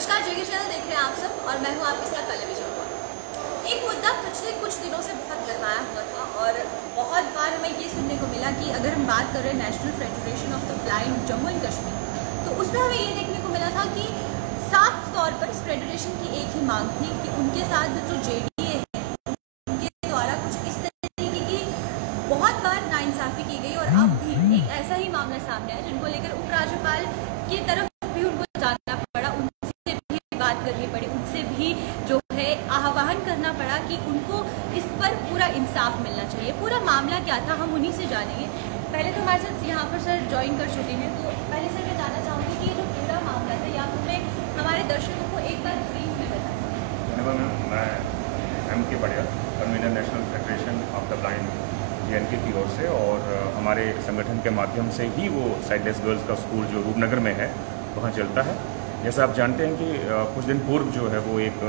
नमस्कार, जेके चैनल देख रहे हैं आप सब और मैं हूं आपके साथ पल्लवी चौहान। एक मुद्दा पिछले कुछ दिनों से बहुत गरमाया हुआ था और बहुत बार हमें ये सुनने को मिला कि अगर हम बात कर रहे हैं national federation of the blind Jammu and Kashmir, तो उसमें हमें ये देखने को मिला था कि साफ तौर पर इस फेडरेशन की एक ही मांग थी कि उनके साथ जो JDA है उनके द्वारा कुछ इस तरीके की बहुत बार नाइंसाफ़ी की गई और अब भी एक ऐसा ही मामला सामने आया जिनको लेकर उपराज्यपाल की तरफ भी उनको जाना पड़ा, उनसे भी बात करनी पड़ी, उनसे भी जो है आह्वान करना पड़ा कि उनको इस पर पूरा इंसाफ मिलना चाहिए। पूरा मामला क्या था हम उन्हीं से जानेंगे। पहले तो हमारे साथ यहाँ पर सर ज्वाइन कर चुके हैं, तो पहले सर मैं जानना चाहूँगी कि ये जो पूरा मामला था या हमें हमारे दर्शकों को एक बार ब्रीफ में बताएं। मैं MK बढ़िया convener national federation of the blind JNK की ओर से और हमारे संगठन के माध्यम से ही वो साइडलेस गर्ल्स का स्कूल जो रूपनगर में है वहाँ चलता है। जैसा आप जानते हैं कि कुछ दिन पूर्व जो है वो एक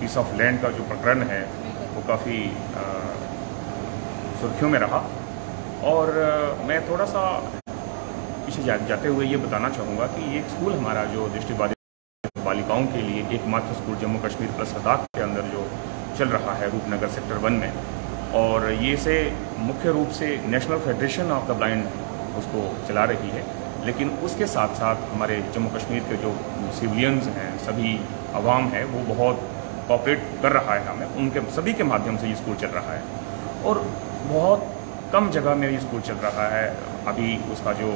पीस ऑफ लैंड का जो प्रकरण है वो काफ़ी सुर्खियों में रहा और मैं थोड़ा सा पीछे जाते हुए ये बताना चाहूँगा कि एक स्कूल हमारा जो दृष्टिबाधित बालिकाओं के लिए एकमात्र स्कूल जम्मू कश्मीर प्लस लद्दाख के अंदर जो चल रहा है रूपनगर सेक्टर 1 में, और ये से मुख्य रूप से national federation of the blind उसको चला रही है, लेकिन उसके साथ साथ हमारे जम्मू कश्मीर के जो सिविलियंस हैं, सभी आवाम है, वो बहुत कोऑपरेट कर रहा है हमें, उनके सभी के माध्यम से ये स्कूल चल रहा है और बहुत कम जगह में ये स्कूल चल रहा है। अभी उसका जो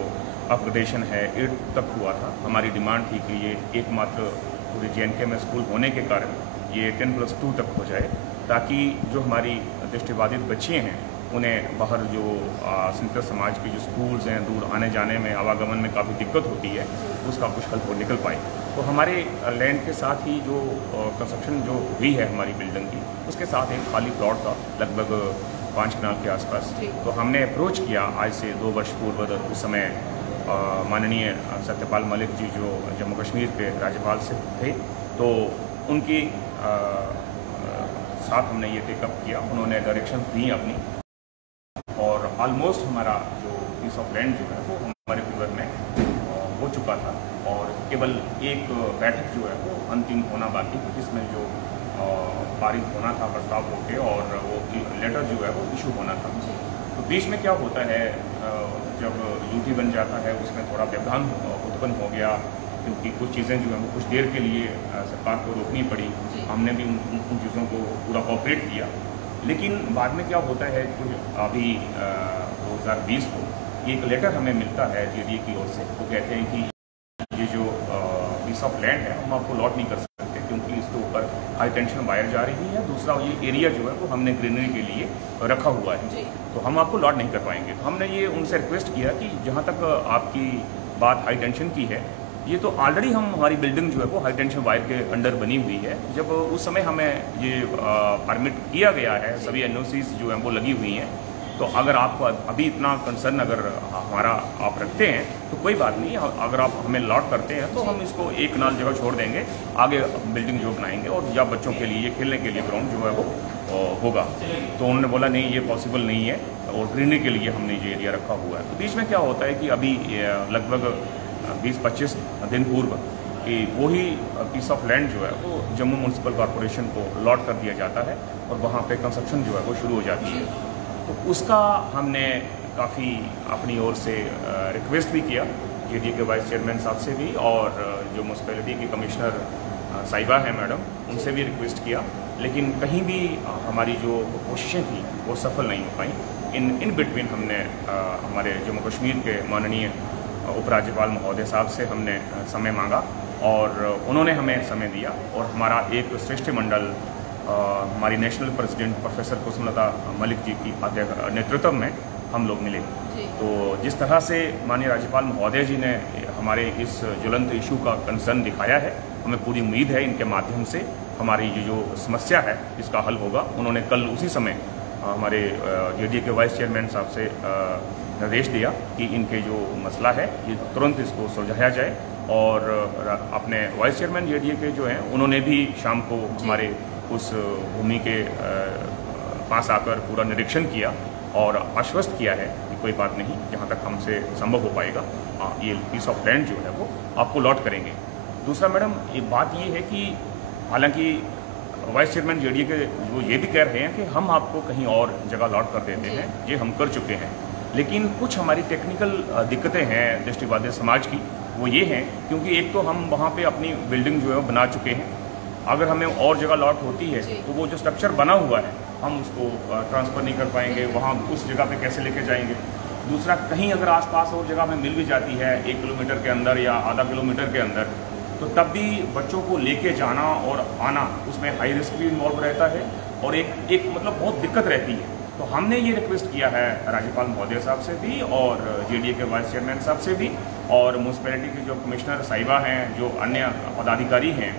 अपग्रेडेशन है 8 तक हुआ था। हमारी डिमांड थी कि ये एकमात्र पूरे JNK में स्कूल होने के कारण ये 10+2 तक हो जाए, ताकि जो हमारी दृष्टिबाधित बच्चे हैं उन्हें बाहर जो संकर समाज के जो स्कूल्स हैं, दूर आने जाने में आवागमन में काफ़ी दिक्कत होती है, उसका कुछ हल हो निकल पाए। तो हमारे लैंड के साथ ही जो कंस्ट्रक्शन जो हुई है हमारी बिल्डिंग की, उसके साथ एक खाली प्लॉट था लगभग 5 कनाल के आसपास। तो हमने अप्रोच किया आज से 2 वर्ष पूर्व, उस समय माननीय सत्यपाल मलिक जी जो जम्मू कश्मीर के राज्यपाल से थे, तो उनकी साथ हमने ये टेकअप किया। उन्होंने डायरेक्शन दी अपनी और ऑलमोस्ट हमारा जो पीस ऑफ लैंड जो है वो हमारे फेवर में हो चुका था और केवल एक बैठक जो है वो अंतिम होना बाकी थी, जिसमें जो पारित होना था प्रस्ताव होके और वो लेटर जो है वो इशू होना था। तो बीच में क्या होता है, जब यूटी बन जाता है उसमें थोड़ा व्यवधान उत्पन्न हो गया, क्योंकि कुछ चीज़ें जो हैं वो कुछ देर के लिए सरकार को रोकनी पड़ी। हमने भी उन चीज़ों को पूरा कोऑपरेट किया, लेकिन बाद में क्या होता है कि अभी 2020 को एक लेटर हमें मिलता है JDA की ओर से। वो कहते हैं कि ये जो पीस ऑफ लैंड है हम आपको लॉट नहीं कर सकते, क्योंकि इसके ऊपर हाई टेंशन वायर जा रही है। दूसरा ये एरिया जो है वो हमने ग्रीनरी के लिए रखा हुआ है, तो हम आपको लॉट नहीं कर पाएंगे। तो हमने ये उनसे रिक्वेस्ट किया कि जहाँ तक आपकी बात हाई टेंशन की है, ये तो ऑलरेडी हमारी बिल्डिंग जो है वो हाई टेंशन वायर के अंडर बनी हुई है। जब उस समय हमें ये परमिट किया गया है, सभी NOCs जो हैं वो लगी हुई हैं, तो अगर आपको अभी इतना कंसर्न अगर हमारा आप रखते हैं तो कोई बात नहीं, अगर आप हमें लॉट करते हैं तो हम इसको 1 कनाल जगह छोड़ देंगे, आगे बिल्डिंग जो बनाएंगे और या बच्चों के लिए खेलने के लिए ग्राउंड जो है वो होगा। तो उन्होंने बोला नहीं, ये पॉसिबल नहीं है और ग्रीनरी के लिए हमने ये एरिया रखा हुआ है। तो बीच में क्या होता है कि अभी लगभग 20-25 दिन पूर्व कि वही पीस ऑफ लैंड जो है वो जम्मू म्यूनसिपल कॉरपोरेशन को लॉट कर दिया जाता है और वहाँ पे कंस्ट्रक्शन जो है वो शुरू हो जाती है। तो उसका हमने काफ़ी अपनी ओर से रिक्वेस्ट भी किया JDA के वाइस चेयरमैन साहब से भी, और जो म्यूनसिपैलिटी की कमिश्नर साहिबा है मैडम, उनसे भी रिक्वेस्ट किया, लेकिन कहीं भी हमारी जो कोशिशें थी वो सफल नहीं हो पाई। इन बिटवीन हमने हमारे जम्मू कश्मीर के माननीय उपराज्यपाल महोदय साहब से हमने समय मांगा और उन्होंने हमें समय दिया और हमारा एक श्रेष्ठ मंडल हमारी national president professor Kusumlata Malik ji की नेतृत्व में हम लोग मिले। तो जिस तरह से माननीय राज्यपाल महोदय जी ने हमारे इस ज्वलंत इशू का कंसर्न दिखाया है, हमें पूरी उम्मीद है इनके माध्यम से हमारी ये जो समस्या है इसका हल होगा। उन्होंने कल उसी समय हमारे JDA के वाइस चेयरमैन साहब से निर्देश दिया कि इनके जो मसला है ये तुरंत इसको सुलझाया जाए, और अपने वाइस चेयरमैन JDA के जो हैं उन्होंने भी शाम को हमारे उस भूमि के पास आकर पूरा निरीक्षण किया और आश्वस्त किया है कि कोई बात नहीं, जहाँ तक हमसे संभव हो पाएगा ये पीस ऑफ लैंड जो है वो आपको लॉट करेंगे। दूसरा मैडम एक बात ये है कि हालांकि वाइस चेयरमैन जेडीए के वो ये भी कह रहे हैं कि हम आपको कहीं और जगह अलॉट कर देते हैं, ये हम कर चुके हैं, लेकिन कुछ हमारी टेक्निकल दिक्कतें हैं दृष्टिबाधित समाज की, वो ये हैं क्योंकि एक तो हम वहाँ पे अपनी बिल्डिंग जो है वो बना चुके हैं, अगर हमें और जगह अलॉट होती है तो वो जो स्ट्रक्चर बना हुआ है हम उसको ट्रांसफ़र नहीं कर पाएंगे, वहाँ उस जगह पे कैसे लेके जाएंगे। दूसरा, कहीं अगर आसपास और जगह हमें मिल भी जाती है 1 किलोमीटर के अंदर या आधा किलोमीटर के अंदर, तो तब भी बच्चों को लेके जाना और आना उसमें हाई रिस्क भी इन्वॉल्व रहता है और एक मतलब बहुत दिक्कत रहती है। तो हमने ये रिक्वेस्ट किया है राज्यपाल महोदय साहब से भी और जेडीए के वाइस चेयरमैन साहब से भी और म्यूनसिपैलिटी के जो कमिश्नर साहिबा हैं, जो अन्य पदाधिकारी हैं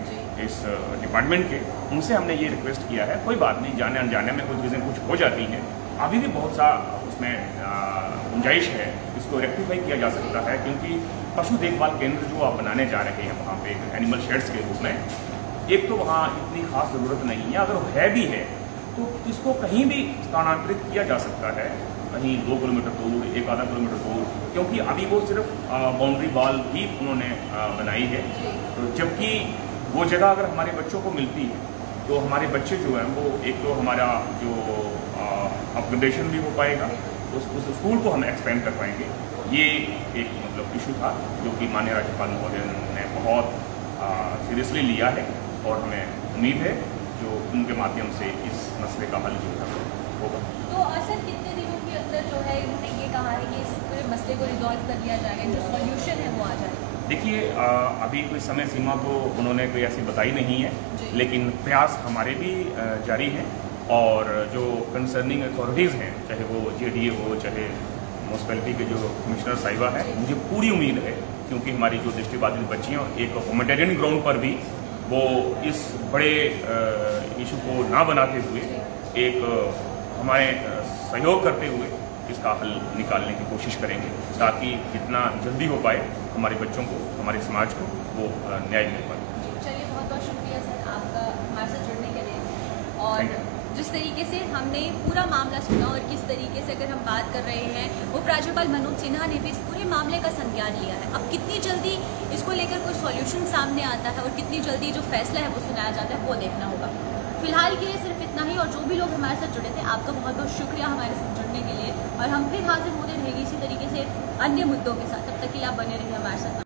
इस डिपार्टमेंट के, उनसे हमने ये रिक्वेस्ट किया है। कोई बात नहीं, जाने अनजाने में कुछ चीज़ें कुछ हो जाती हैं, अभी भी बहुत सा उसमें गुंजाइश है, इसको रेक्टिफाई किया जा सकता है, क्योंकि पशु देखभाल केंद्र जो आप बनाने जा रहे हैं वहाँ पे एनिमल शेड्स के रूप में, एक तो वहाँ इतनी खास ज़रूरत नहीं है, अगर है भी है तो इसको कहीं भी स्थानांतरित किया जा सकता है, कहीं 2 किलोमीटर दूर, 1 आधा किलोमीटर दूर, क्योंकि अभी वो सिर्फ बाउंड्री वॉल ही उन्होंने बनाई है। तो जबकि वो जगह अगर हमारे बच्चों को मिलती है तो हमारे बच्चे जो हैं वो एक तो हमारा जो अपग्रेडेशन भी हो पाएगा, उस स्कूल को हम एक्सपेंड कर पाएंगे। ये एक मतलब इशू था जो कि माननीय राज्यपाल महोदय ने बहुत सीरियसली लिया है और हमें उम्मीद है जो उनके माध्यम से इस मसले का हल जो है होगा। तो सर कितने दिनों के अंदर जो है इन्होंने ये कहा है कि इस पूरे मसले को रिजॉल्व कर लिया जाएगा, जो सॉल्यूशन है वो आ जाएगा? देखिए, अभी कोई समय सीमा तो उन्होंने कोई ऐसी बताई नहीं है, लेकिन प्रयास हमारे भी जारी हैं और जो कंसर्निंग अथॉरिटीज़ हैं, चाहे वो जेडीए हो, चाहे म्यूनसिपैलिटी के जो कमिश्नर साहिबा हैं, मुझे पूरी उम्मीद है, क्योंकि हमारी जो दृष्टिबाधित बच्चियाँ एक ह्यूमैनिटेरियन ग्राउंड पर भी वो इस बड़े इशू को ना बनाते हुए एक हमारे सहयोग करते हुए इसका हल निकालने की कोशिश करेंगे, ताकि जितना जल्दी हो पाए हमारे बच्चों को, हमारे समाज को वो न्याय मिल पाए। चलिए, बहुत बहुत शुक्रिया सर आपका हमारे साथ जुड़ने के लिए। और जिस तरीके से हमने पूरा मामला सुना और किस तरीके से अगर हम बात कर रहे हैं, उपराज्यपाल मनोज सिन्हा ने भी इस पूरे मामले का संज्ञान लिया है। अब कितनी जल्दी इसको लेकर कोई सॉल्यूशन सामने आता है और कितनी जल्दी जो फैसला है वो सुनाया जाता है, वो देखना होगा। फिलहाल के लिए सिर्फ इतना ही, और जो भी लोग हमारे साथ जुड़े थे आपका बहुत बहुत शुक्रिया हमारे साथ जुड़ने के लिए, और हम फिर हाजिर होते रहेंगे इसी तरीके से अन्य मुद्दों के साथ। तब तक के लिए आप बने रहिए हमारे साथ।